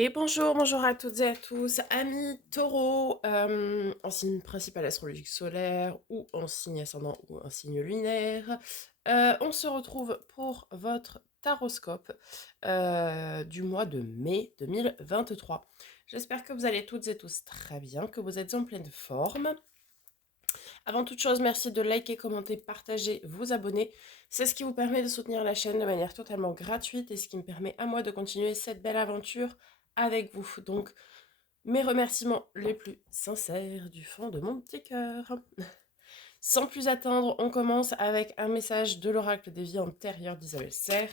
Et bonjour, bonjour à toutes et à tous, amis taureaux, en signe principal astrologique solaire ou en signe ascendant ou en signe lunaire. On se retrouve pour votre taroscope du mois de mai 2023. J'espère que vous allez toutes et tous très bien, que vous êtes en pleine forme. Avant toute chose, merci de liker, commenter, partager, vous abonner. C'est ce qui vous permet de soutenir la chaîne de manière totalement gratuite et ce qui me permet à moi de continuer cette belle aventure avec vous. Donc, mes remerciements les plus sincères du fond de mon petit cœur. Sans plus attendre, on commence avec un message de l'oracle des vies antérieures d'Isabelle Serre.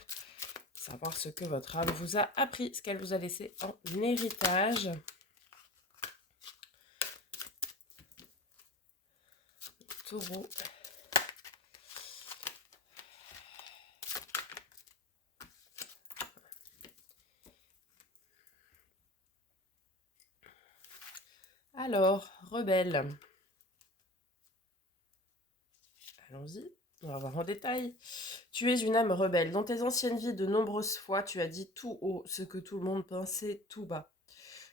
Savoir ce que votre âme vous a appris, ce qu'elle vous a laissé en héritage. Taureau. Alors, rebelle. Allons-y, on va voir en détail. Tu es une âme rebelle. Dans tes anciennes vies, de nombreuses fois, tu as dit tout haut ce que tout le monde pensait tout bas.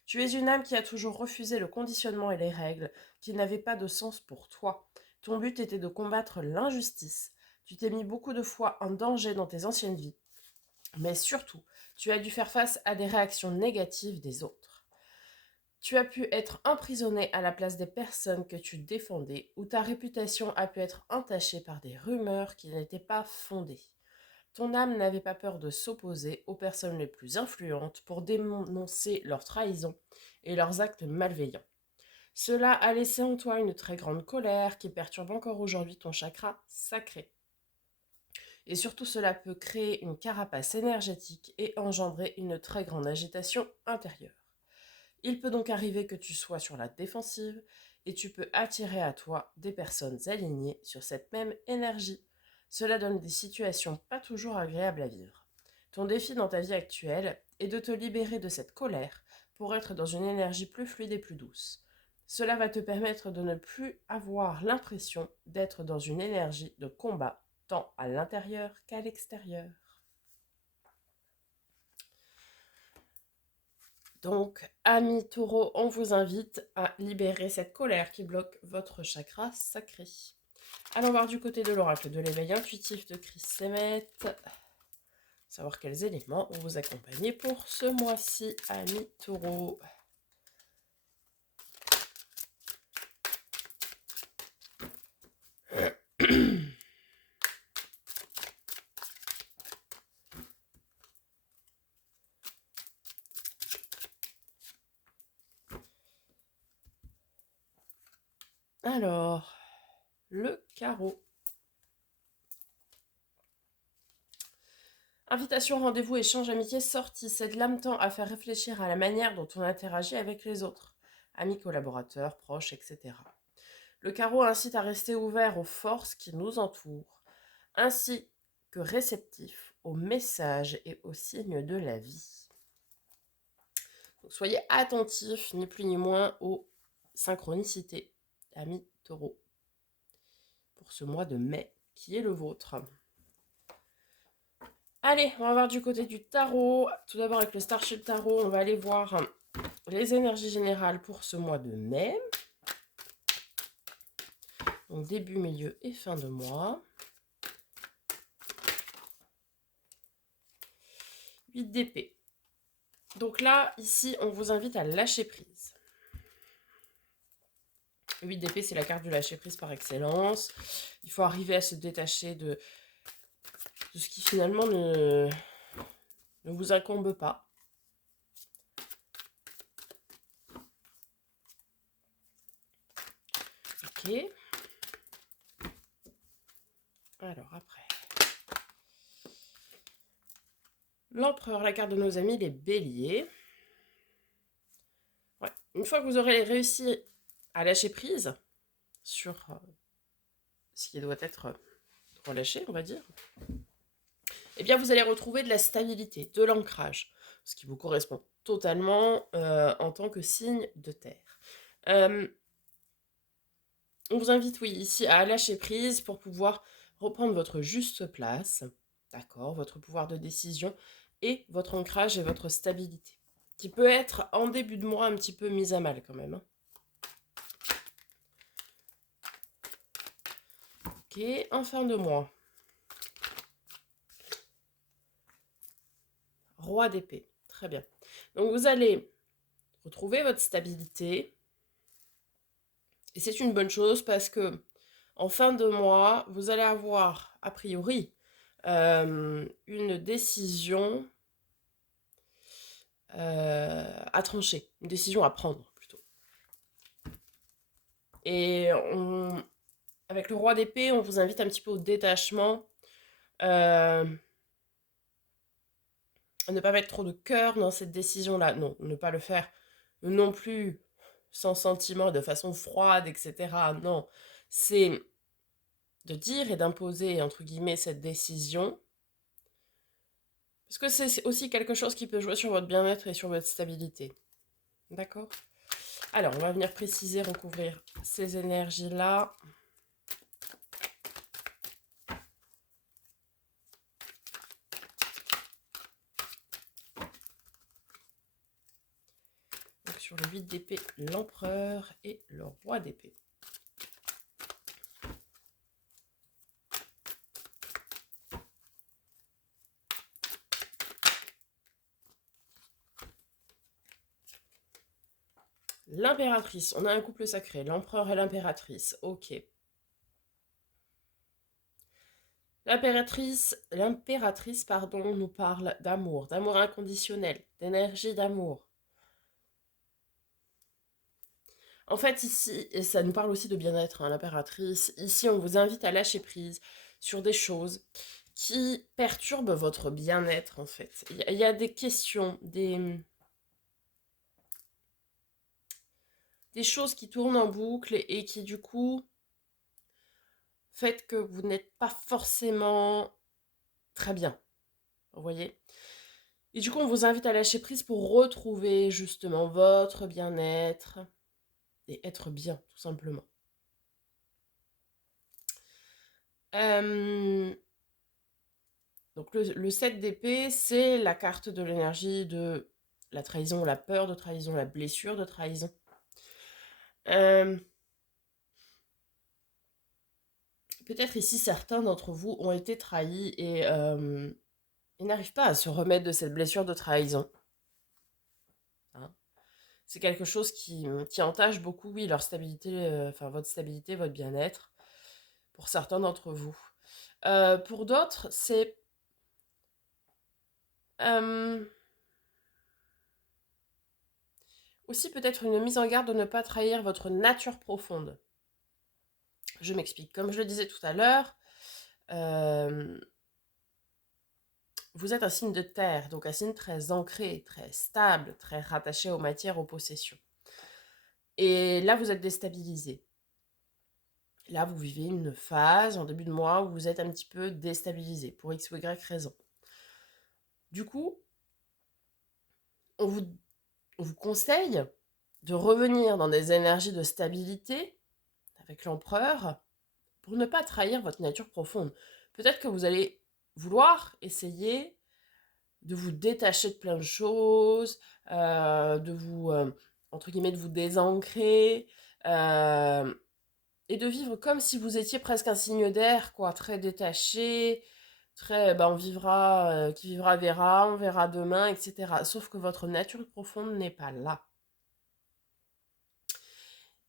Tu es une âme qui a toujours refusé le conditionnement et les règles, qui n'avaient pas de sens pour toi. Ton but était de combattre l'injustice. Tu t'es mis beaucoup de fois en danger dans tes anciennes vies. Mais surtout, tu as dû faire face à des réactions négatives des autres. Tu as pu être emprisonné à la place des personnes que tu défendais, ou ta réputation a pu être entachée par des rumeurs qui n'étaient pas fondées. Ton âme n'avait pas peur de s'opposer aux personnes les plus influentes pour dénoncer leurs trahisons et leurs actes malveillants. Cela a laissé en toi une très grande colère qui perturbe encore aujourd'hui ton chakra sacré. Et surtout, cela peut créer une carapace énergétique et engendrer une très grande agitation intérieure. Il peut donc arriver que tu sois sur la défensive et tu peux attirer à toi des personnes alignées sur cette même énergie. Cela donne des situations pas toujours agréables à vivre. Ton défi dans ta vie actuelle est de te libérer de cette colère pour être dans une énergie plus fluide et plus douce. Cela va te permettre de ne plus avoir l'impression d'être dans une énergie de combat, tant à l'intérieur qu'à l'extérieur. Donc, amis taureaux, on vous invite à libérer cette colère qui bloque votre chakra sacré. Allons voir du côté de l'oracle de l'éveil intuitif de Chris Semet. Savoir quels éléments vont vous accompagner pour ce mois-ci, amis taureaux. Alors, le carreau. Invitation, rendez-vous, échange, amitié, sortie. Cette lame tend à faire réfléchir à la manière dont on interagit avec les autres, amis, collaborateurs, proches, etc. Le carreau incite à rester ouvert aux forces qui nous entourent, ainsi que réceptif aux messages et aux signes de la vie. Donc soyez attentifs, ni plus ni moins, aux synchronicités, amis taureaux, pour ce mois de mai qui est le vôtre. Allez, on va voir du côté du tarot. Tout d'abord avec le Starship Tarot, on va aller voir les énergies générales pour ce mois de mai. Donc début, milieu et fin de mois. 8 d'épée. Donc là, ici, on vous invite à lâcher prise. 8 d'épée, c'est la carte du lâcher prise par excellence. Il faut arriver à se détacher de ce qui finalement ne vous incombe pas. Ok. Alors après. L'empereur, la carte de nos amis, les béliers. Ouais. Une fois que vous aurez réussi à lâcher prise sur ce qui doit être relâché, on va dire, eh bien vous allez retrouver de la stabilité, de l'ancrage, ce qui vous correspond totalement en tant que signe de terre. On vous invite, oui, ici à lâcher prise pour pouvoir reprendre votre juste place, d'accord, votre pouvoir de décision et votre ancrage et votre stabilité. qui peut être en début de mois un petit peu mise à mal quand même. Hein. Ok, en fin de mois. Roi d'épée, très bien. Donc vous allez retrouver votre stabilité. Et c'est une bonne chose parce que en fin de mois, vous allez avoir, a priori, une décision à trancher, une décision à prendre plutôt. Et avec le roi d'épée, on vous invite un petit peu au détachement, à ne pas mettre trop de cœur dans cette décision-là. Non, ne pas le faire non plus sans sentiment, de façon froide, etc. Non, c'est de dire et d'imposer, entre guillemets, cette décision. Parce que c'est aussi quelque chose qui peut jouer sur votre bien-être et sur votre stabilité. D'accord? Alors, on va venir préciser, recouvrir ces énergies-là. Donc, sur le 8 d'épée, l'empereur et le roi d'épée. L'impératrice, on a un couple sacré, l'empereur et l'impératrice, ok. L'impératrice, pardon, nous parle d'amour inconditionnel, d'énergie d'amour. En fait, ici, et ça nous parle aussi de bien-être, hein, l'impératrice, ici on vous invite à lâcher prise sur des choses qui perturbent votre bien-être, en fait. Il y a des questions, des choses qui tournent en boucle et qui, du coup, fait que vous n'êtes pas forcément très bien. Vous voyez? Et du coup, on vous invite à lâcher prise pour retrouver justement votre bien-être et être bien, tout simplement. Donc le 7 d'épée, c'est la carte de l'énergie de la trahison, la peur de trahison, la blessure de trahison. Peut-être ici, certains d'entre vous ont été trahis et ils n'arrivent pas à se remettre de cette blessure de trahison. Hein. C'est quelque chose qui entache beaucoup, oui, leur stabilité, enfin votre stabilité, votre bien-être, pour certains d'entre vous. Pour d'autres, c'est aussi peut-être une mise en garde de ne pas trahir votre nature profonde. Je m'explique. Comme je le disais tout à l'heure, vous êtes un signe de terre, donc un signe très ancré, très stable, très rattaché aux matières, aux possessions. Et là, vous êtes déstabilisé. Là, vous vivez une phase en début de mois où vous êtes un petit peu déstabilisé, pour X ou Y raison. Du coup, on vous conseille de revenir dans des énergies de stabilité avec l'empereur pour ne pas trahir votre nature profonde. Peut-être que vous allez vouloir essayer de vous détacher de plein de choses, de vous, entre guillemets, de vous désancrer, et de vivre comme si vous étiez presque un signe d'air, quoi, très détaché, très, on vivra, qui vivra verra, on verra demain, etc. Sauf que votre nature profonde n'est pas là.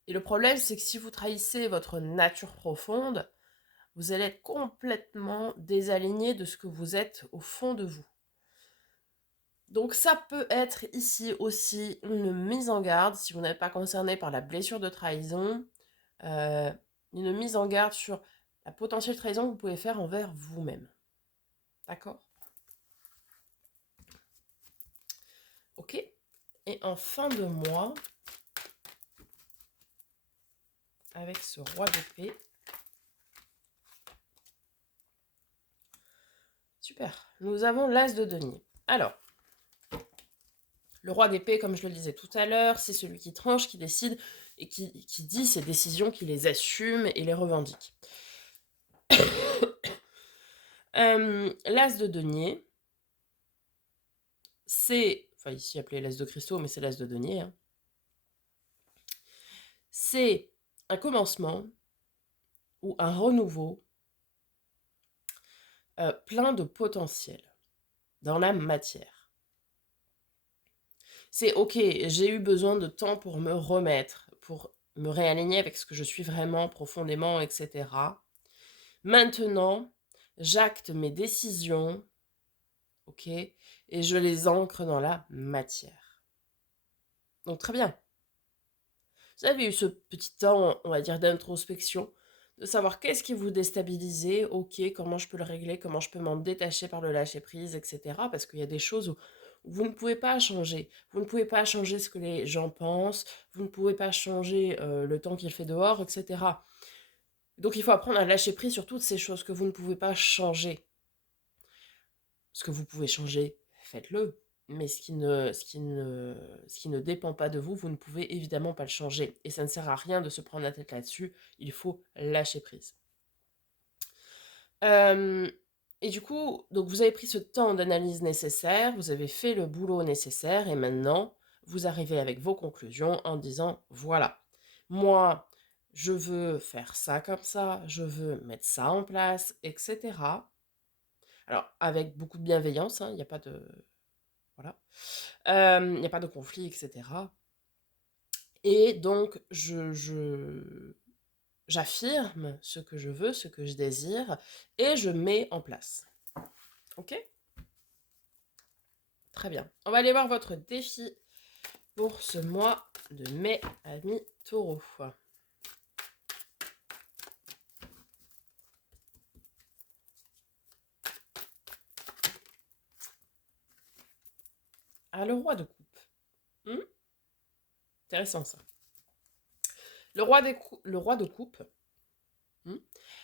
Et le problème, c'est que si vous trahissez votre nature profonde, vous allez être complètement désaligné de ce que vous êtes au fond de vous. Donc ça peut être ici aussi une mise en garde, si vous n'êtes pas concerné par la blessure de trahison, une mise en garde sur la potentielle trahison que vous pouvez faire envers vous-même. D'accord? Ok. Et en fin de mois, avec ce roi d'épée, super, nous avons l'as de denier. Alors, le roi d'épée, comme je le disais tout à l'heure, c'est celui qui tranche, qui décide et qui dit ses décisions, qui les assume et les revendique. L'as de denier, c'est enfin ici appelé l'as de cristaux, mais c'est l'as de denier, hein. C'est un commencement ou un renouveau plein de potentiel dans la matière. C'est ok, j'ai eu besoin de temps pour me remettre, pour me réaligner avec ce que je suis vraiment profondément, etc. Maintenant, j'acte mes décisions, ok, et je les ancre dans la matière. Donc très bien. Vous avez eu ce petit temps, on va dire, d'introspection, de savoir qu'est-ce qui vous déstabilisait, ok, comment je peux le régler, comment je peux m'en détacher par le lâcher-prise, etc. Parce qu'il y a des choses où vous ne pouvez pas changer. Vous ne pouvez pas changer ce que les gens pensent, vous ne pouvez pas changer le temps qu'il fait dehors, etc. Donc il faut apprendre à lâcher prise sur toutes ces choses que vous ne pouvez pas changer. Ce que vous pouvez changer, faites-le. Mais ce qui ne dépend pas de vous, vous ne pouvez évidemment pas le changer. Et ça ne sert à rien de se prendre la tête là-dessus. Il faut lâcher prise. Et du coup, donc vous avez pris ce temps d'analyse nécessaire, vous avez fait le boulot nécessaire, et maintenant, vous arrivez avec vos conclusions en disant, voilà, moi, je veux faire ça comme ça, je veux mettre ça en place, etc. Alors, avec beaucoup de bienveillance, hein, il n'y a pas de... Voilà. Il n'y a pas de conflit, etc. Et donc, j'affirme ce que je veux, ce que je désire, et je mets en place. Ok? Très bien. On va aller voir votre défi pour ce mois de mai, amis taureaux. Ah, le roi de coupe. Intéressant ça. Le roi de coupe,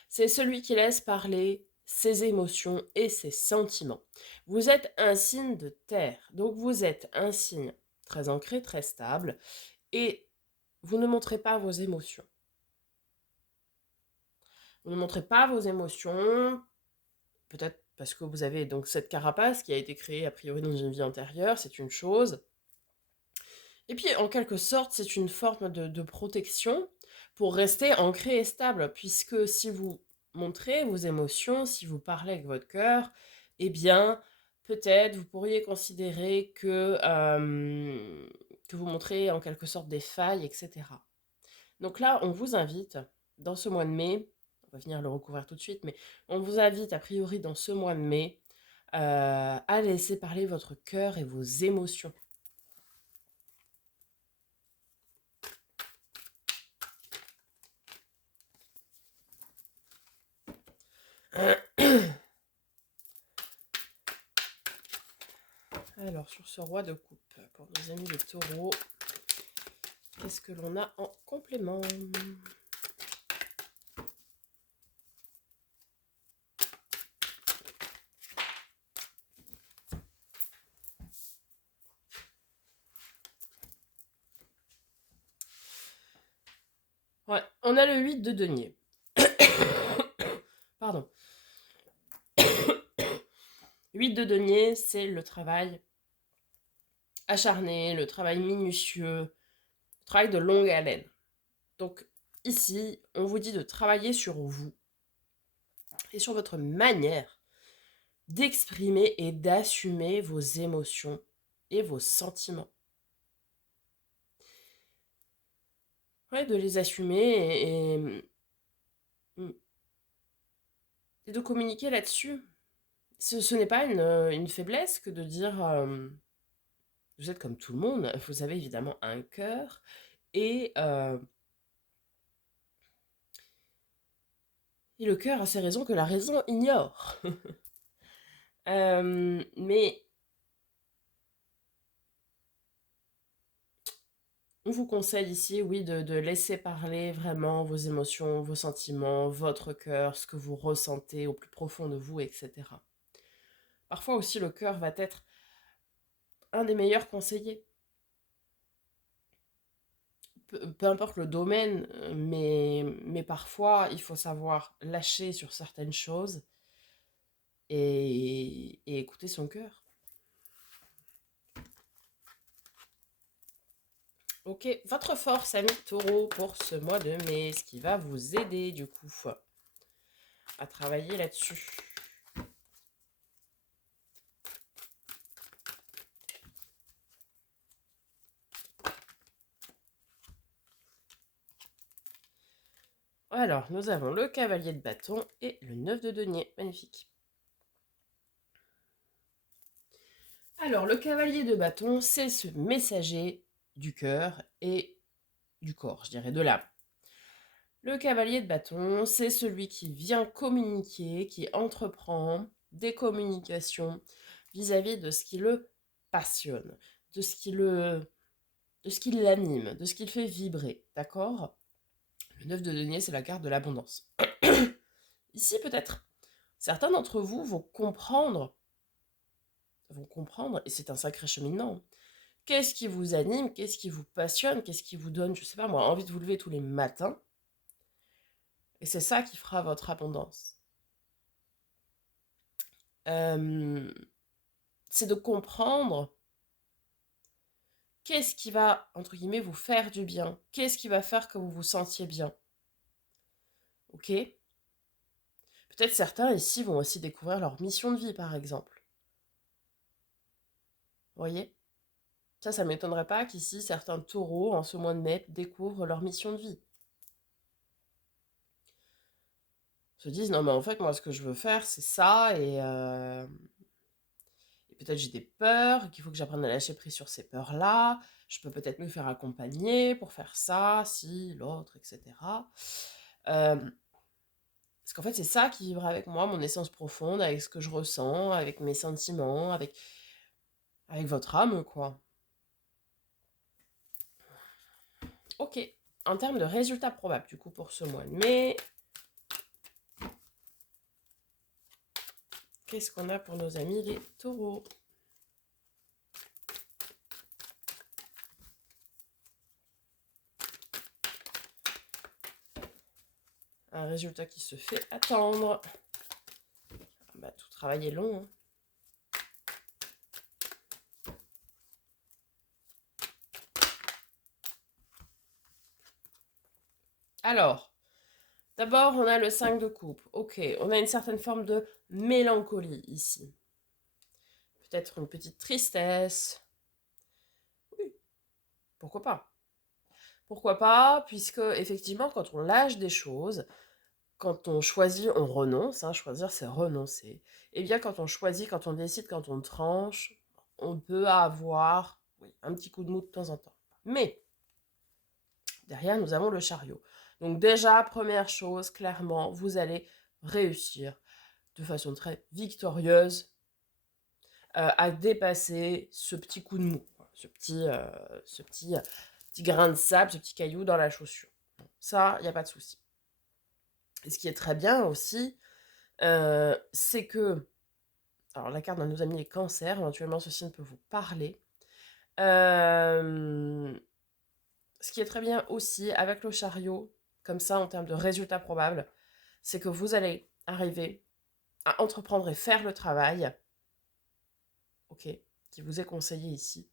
c'est celui qui laisse parler ses émotions et ses sentiments. Vous êtes un signe de terre, donc vous êtes un signe très ancré, très stable, et vous ne montrez pas vos émotions. Vous ne montrez pas vos émotions, peut-être parce que vous avez donc cette carapace qui a été créée a priori dans une vie antérieure, c'est une chose. Et puis en quelque sorte, c'est une forme de protection pour rester ancré et stable, puisque si vous montrez vos émotions, si vous parlez avec votre cœur, eh bien peut-être vous pourriez considérer que vous montrez en quelque sorte des failles, etc. Donc là, on vous invite, dans ce mois de mai, on va venir le recouvrir tout de suite, mais on vous invite a priori dans ce mois de mai à laisser parler votre cœur et vos émotions. Alors, sur ce roi de coupe, pour nos amis les taureaux, qu'est-ce que l'on a en complément? Ouais, on a le 8 de denier. Pardon. 8 de denier, c'est le travail acharné, le travail minutieux, le travail de longue haleine. Donc ici, on vous dit de travailler sur vous et sur votre manière d'exprimer et d'assumer vos émotions et vos sentiments. Ouais, de les assumer et de communiquer là-dessus. Ce n'est pas une faiblesse que de dire vous êtes comme tout le monde, vous avez évidemment un cœur et le cœur a ses raisons que la raison ignore. Mais on vous conseille ici, oui, de laisser parler vraiment vos émotions, vos sentiments, votre cœur, ce que vous ressentez au plus profond de vous, etc. Parfois aussi, le cœur va être un des meilleurs conseillers. Peu importe le domaine, mais parfois, il faut savoir lâcher sur certaines choses et écouter son cœur. Ok, votre force, ami taureau, pour ce mois de mai, ce qui va vous aider du coup à travailler là-dessus. Alors, nous avons le cavalier de bâton et le 9 de denier. Magnifique. Alors, le cavalier de bâton, c'est ce messager du cœur et du corps, je dirais, de l'âme. Le cavalier de bâton, c'est celui qui vient communiquer, qui entreprend des communications vis-à-vis de ce qui le passionne, de ce qui l'anime, de ce qui le fait vibrer, d'accord? Le 9 de denier, c'est la carte de l'abondance. Ici, peut-être, certains d'entre vous vont comprendre, et c'est un sacré cheminement. Qu'est-ce qui vous anime, qu'est-ce qui vous passionne, qu'est-ce qui vous donne, je sais pas moi, envie de vous lever tous les matins. Et c'est ça qui fera votre abondance. C'est de comprendre qu'est-ce qui va, entre guillemets, vous faire du bien. Qu'est-ce qui va faire que vous vous sentiez bien. Ok? Peut-être certains ici vont aussi découvrir leur mission de vie, par exemple. Vous voyez? Ça m'étonnerait pas qu'ici, certains taureaux, en ce mois de mai, découvrent leur mission de vie. Se disent, non mais en fait, moi, ce que je veux faire, c'est ça, et peut-être j'ai des peurs, qu'il faut que j'apprenne à lâcher prise sur ces peurs-là. Je peux peut-être me faire accompagner pour faire ça, si, l'autre, etc. Parce qu'en fait, c'est ça qui vibre avec moi, mon essence profonde, avec ce que je ressens, avec mes sentiments, avec votre âme, quoi. Ok. En termes de résultats probables, du coup, pour ce mois de mai, qu'est-ce qu'on a pour nos amis les taureaux? Un résultat qui se fait attendre. Bah, tout travail est long, hein. Alors, d'abord, on a le 5 de coupe. Ok, on a une certaine forme de mélancolie ici. Peut-être une petite tristesse. Oui, pourquoi pas? Pourquoi pas, puisque effectivement, quand on lâche des choses, quand on choisit, on renonce. Hein, choisir, c'est renoncer. Et bien, quand on choisit, quand on décide, quand on tranche, on peut avoir un petit coup de mou de temps en temps. Mais, derrière, nous avons le chariot. Donc déjà, première chose, clairement, vous allez réussir de façon très victorieuse à dépasser ce petit coup de mou, ce petit grain de sable, ce petit caillou dans la chaussure. Ça, il n'y a pas de souci. Et ce qui est très bien aussi, c'est que, alors la carte de nos amis les cancers, éventuellement ceci ne peut vous parler. Ce qui est très bien aussi avec le chariot, comme ça en termes de résultats probables, c'est que vous allez arriver à entreprendre et faire le travail, ok, qui vous est conseillé ici,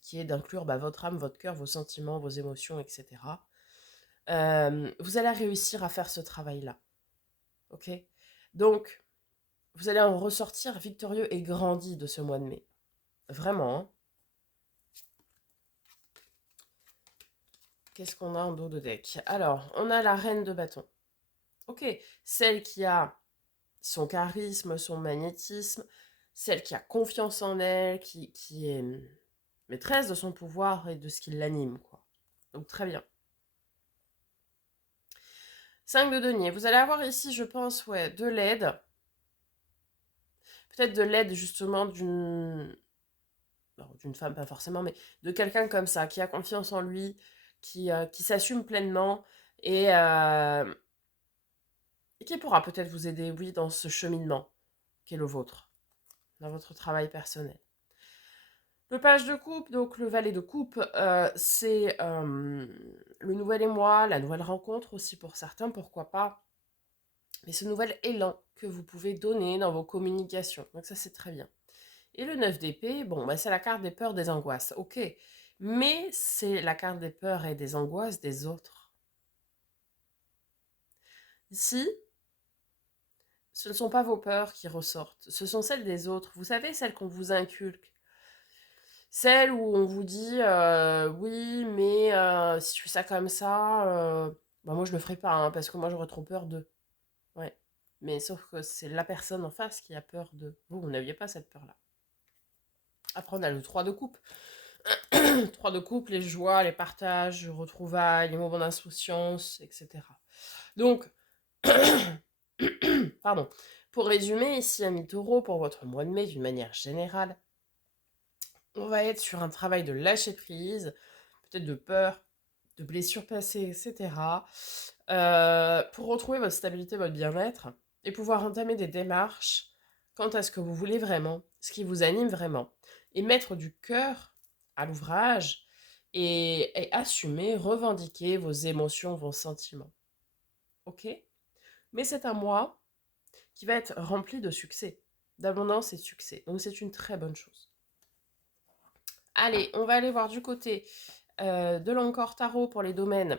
qui est d'inclure votre âme, votre cœur, vos sentiments, vos émotions, etc. Vous allez réussir à faire ce travail-là, ok. Donc, vous allez en ressortir victorieux et grandi de ce mois de mai. Vraiment. Hein. Qu'est-ce qu'on a en dos de deck? Alors, on a la reine de bâton. Ok, celle qui a son charisme, son magnétisme, celle qui a confiance en elle, qui est maîtresse de son pouvoir et de ce qui l'anime, quoi. Donc très bien. 5 de denier. Vous allez avoir ici, je pense, de l'aide. Peut-être de l'aide justement d'une femme, pas forcément, mais de quelqu'un comme ça, qui a confiance en lui, qui s'assume pleinement et qui pourra peut-être vous aider, oui, dans ce cheminement qui est le vôtre, dans votre travail personnel. Le page de coupe, donc le valet de coupe, c'est le nouvel émoi, la nouvelle rencontre aussi pour certains, pourquoi pas. Mais ce nouvel élan que vous pouvez donner dans vos communications. Donc ça, c'est très bien. Et le 9 d'épée, bon, c'est la carte des peurs, des angoisses. Ok, Mais c'est la carte des peurs et des angoisses des autres. Ici, ce ne sont pas vos peurs qui ressortent, ce sont celles des autres. Vous savez, celles qu'on vous inculque. Celles où on vous dit oui, mais si tu fais ça comme ça, bah moi je le ferai pas, hein, parce que moi j'aurais trop peur de. Ouais. Mais sauf que c'est la personne en face qui a peur de. Vous n'aviez pas cette peur-là. Après, on a le 3 de coupe. 3 de coupe, les joies, les partages, les retrouvailles, les moments d'insouciance, etc. Donc, pardon. Pour résumer, ici, amis taureaux, pour votre mois de mai, d'une manière générale, on va être sur un travail de lâcher prise, peut-être de peur, de blessures passées, etc. Pour retrouver votre stabilité, votre bien-être, et pouvoir entamer des démarches quant à ce que vous voulez vraiment, ce qui vous anime vraiment, et mettre du cœur à l'ouvrage et assumer, revendiquer vos émotions, vos sentiments. Ok? Mais c'est un mois qui va être rempli de succès, d'abondance et de succès. Donc c'est une très bonne chose. Allez, on va aller voir du côté de l'Encore Tarot pour les domaines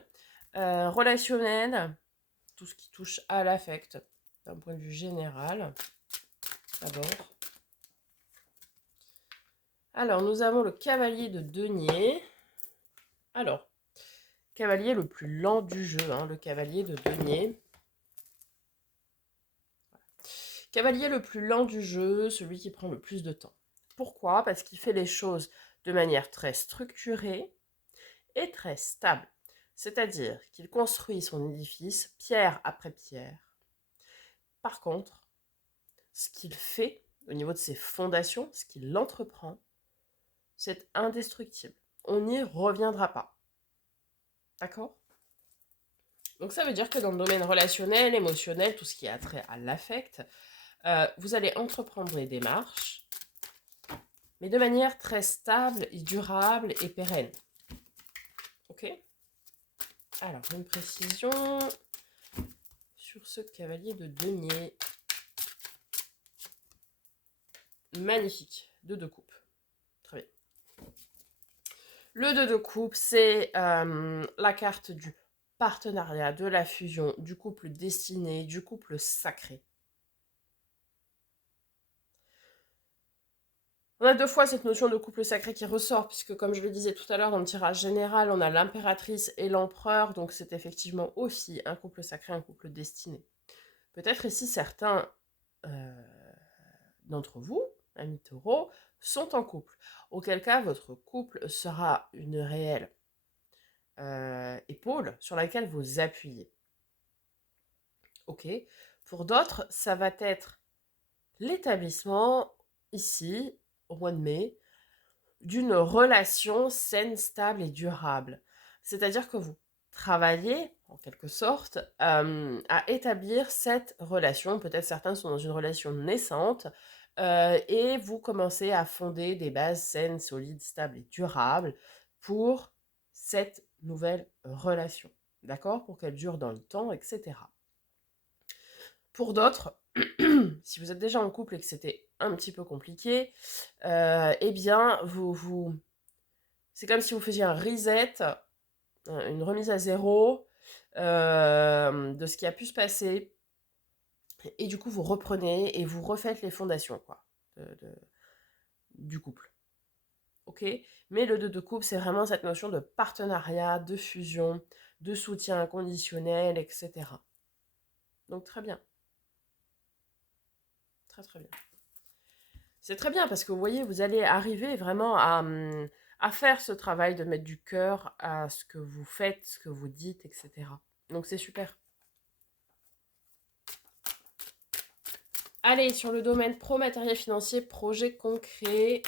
relationnels, tout ce qui touche à l'affect, d'un point de vue général, d'abord. Alors, nous avons le cavalier de denier. Alors, cavalier le plus lent du jeu, hein, le cavalier de denier. Cavalier le plus lent du jeu, celui qui prend le plus de temps. Pourquoi? Parce qu'il fait les choses de manière très structurée et très stable. C'est-à-dire qu'il construit son édifice pierre après pierre. Par contre, ce qu'il fait au niveau de ses fondations, ce qu'il entreprend, c'est indestructible. On n'y reviendra pas. D'accord? Donc ça veut dire que dans le domaine relationnel, émotionnel, tout ce qui a trait à l'affect, vous allez entreprendre des démarches, mais de manière très stable, et durable et pérenne. Ok? Alors, une précision sur ce cavalier de denier. Magnifique, 2 de coupe. Très bien. Le 2 de coupe, c'est la carte du partenariat, de la fusion, du couple destiné, du couple sacré. On a 2 fois cette notion de couple sacré qui ressort, puisque comme je le disais tout à l'heure dans le tirage général, on a l'impératrice et l'empereur, donc c'est effectivement aussi un couple sacré, un couple destiné. Peut-être ici certains d'entre vous, amis taureaux, sont en couple, auquel cas votre couple sera une réelle épaule sur laquelle vous appuyez. Ok. Pour d'autres, ça va être l'établissement, ici, au mois de mai, d'une relation saine, stable et durable. C'est-à-dire que vous travaillez, en quelque sorte, à établir cette relation. Peut-être certains sont dans une relation naissante, et vous commencez à fonder des bases saines, solides, stables et durables pour cette nouvelle relation. D'accord? Pour qu'elle dure dans le temps, etc. Pour d'autres, si vous êtes déjà en couple et que c'était un petit peu compliqué, eh bien, c'est comme si vous faisiez un reset, une remise à zéro de ce qui a pu se passer. Et du coup, vous reprenez et vous refaites les fondations quoi, du couple. Ok? Mais le 2 de couple, c'est vraiment cette notion de partenariat, de fusion, de soutien inconditionnel, etc. Donc très bien. Très très bien. C'est très bien parce que vous voyez, vous allez arriver vraiment à faire ce travail de mettre du cœur à ce que vous faites, ce que vous dites, etc. Donc c'est super. Allez, sur le domaine pro, matériel financier, projet concret.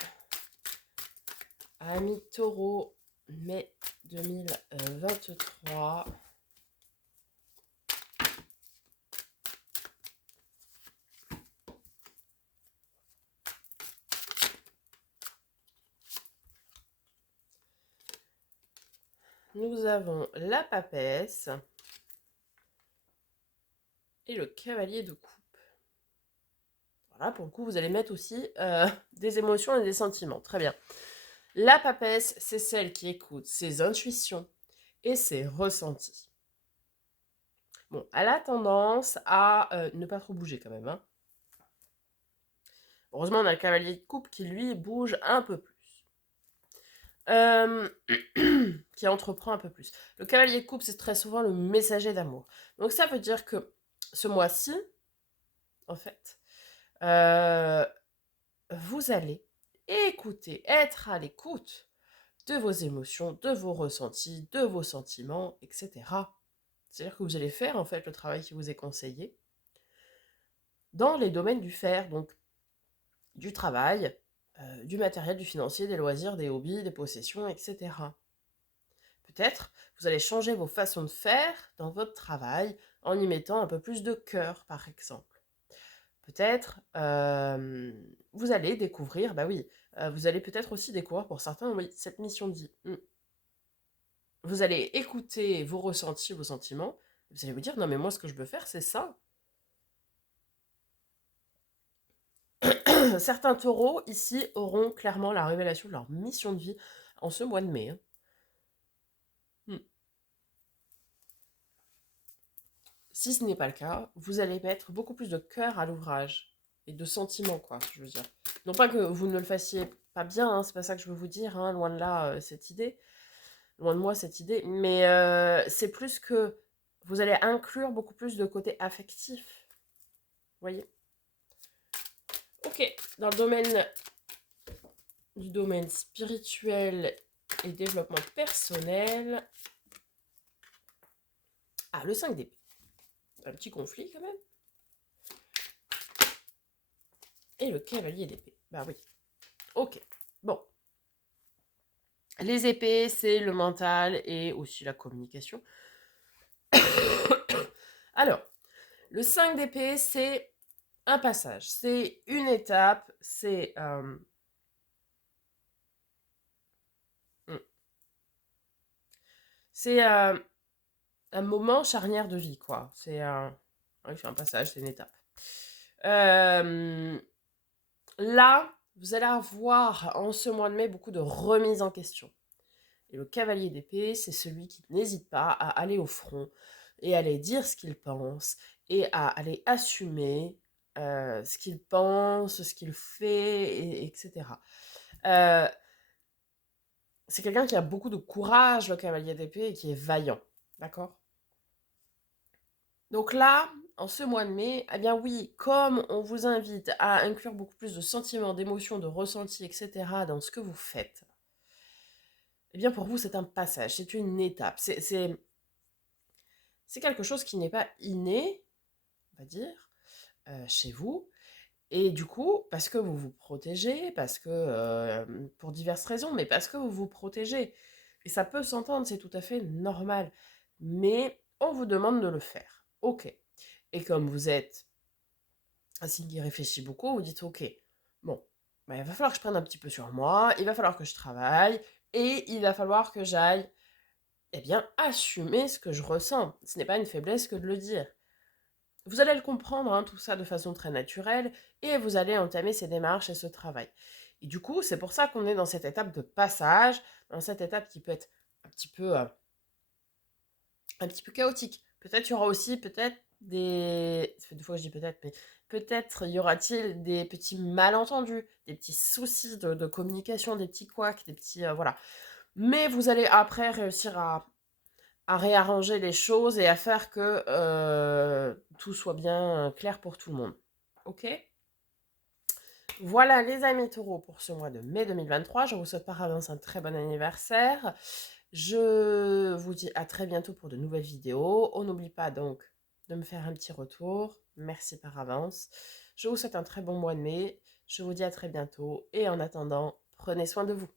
Amis taureau, mai 2023. Nous avons la papesse et le cavalier de coupe. Voilà, pour le coup, vous allez mettre aussi des émotions et des sentiments. Très bien. La papesse, c'est celle qui écoute ses intuitions et ses ressentis. Bon, elle a tendance à ne pas trop bouger quand même, hein. Heureusement, on a le cavalier de coupe qui, lui, bouge un peu plus. Qui entreprend un peu plus. Le cavalier de coupe, c'est très souvent le messager d'amour. Donc ça veut dire que ce mois-ci, en fait, euh, vous allez écouter, être à l'écoute de vos émotions, de vos ressentis, de vos sentiments, etc. C'est-à-dire que vous allez faire, en fait, le travail qui vous est conseillé dans les domaines du faire, donc du travail, du matériel, du financier, des loisirs, des hobbies, des possessions, etc. Peut-être vous allez changer vos façons de faire dans votre travail en y mettant un peu plus de cœur, par exemple. Peut-être vous allez découvrir, bah oui, vous allez peut-être aussi découvrir pour certains, oui, cette mission de vie. Vous allez écouter vos ressentis, vos sentiments, vous allez vous dire, non mais moi ce que je veux faire, c'est ça. Certains taureaux, ici, auront clairement la révélation de leur mission de vie en ce mois de mai, hein. Si ce n'est pas le cas, vous allez mettre beaucoup plus de cœur à l'ouvrage et de sentiments, quoi, je veux dire. Non pas que vous ne le fassiez pas bien, hein, c'est pas ça que je veux vous dire, hein, loin de là, cette idée, loin de moi cette idée, mais c'est plus que vous allez inclure beaucoup plus de côté affectif, vous voyez. Ok, dans le domaine spirituel et développement personnel, le 5 d'épée. Un petit conflit quand même. Et le cavalier d'épée. Bah oui. Ok. Bon. Les épées, c'est le mental et aussi la communication. Alors, le 5 d'épée, c'est un passage, c'est une étape, c'est c'est un moment charnière de vie, quoi. C'est un passage, c'est une étape. Là, vous allez avoir en ce mois de mai beaucoup de remises en question. Et le cavalier d'épée, c'est celui qui n'hésite pas à aller au front et à aller dire ce qu'il pense et à aller assumer ce qu'il pense, ce qu'il fait, etc. C'est quelqu'un qui a beaucoup de courage, le cavalier d'épée, et qui est vaillant. D'accord? Donc là, en ce mois de mai, eh bien oui, comme on vous invite à inclure beaucoup plus de sentiments, d'émotions, de ressentis, etc. dans ce que vous faites, eh bien pour vous, c'est un passage, c'est une étape. C'est quelque chose qui n'est pas inné, on va dire, chez vous. Et du coup, parce que vous vous protégez, parce que, pour diverses raisons, mais parce que vous vous protégez. Et ça peut s'entendre, c'est tout à fait normal. Mais on vous demande de le faire. Ok. Et comme vous êtes un signe qui réfléchit beaucoup, vous dites ok, bon, bah, il va falloir que je prenne un petit peu sur moi, il va falloir que je travaille, et il va falloir que j'aille, eh bien, assumer ce que je ressens. Ce n'est pas une faiblesse que de le dire. Vous allez le comprendre, hein, tout ça de façon très naturelle, et vous allez entamer ces démarches et ce travail. Et du coup, c'est pour ça qu'on est dans cette étape de passage, dans cette étape qui peut être un petit peu, un petit peu chaotique. Peut-être y aura aussi peut-être des... Ça fait 2 fois que je dis peut-être, mais peut-être y aura-t-il des petits malentendus, des petits soucis de communication, des petits couacs, des petits... voilà. Mais vous allez après réussir à réarranger les choses et à faire que tout soit bien clair pour tout le monde. Ok? Voilà les amis taureaux pour ce mois de mai 2023. Je vous souhaite par avance un très bon anniversaire. Je vous dis à très bientôt pour de nouvelles vidéos. On n'oublie pas donc de me faire un petit retour. Merci par avance. Je vous souhaite un très bon mois de mai. Je vous dis à très bientôt. Et en attendant, prenez soin de vous.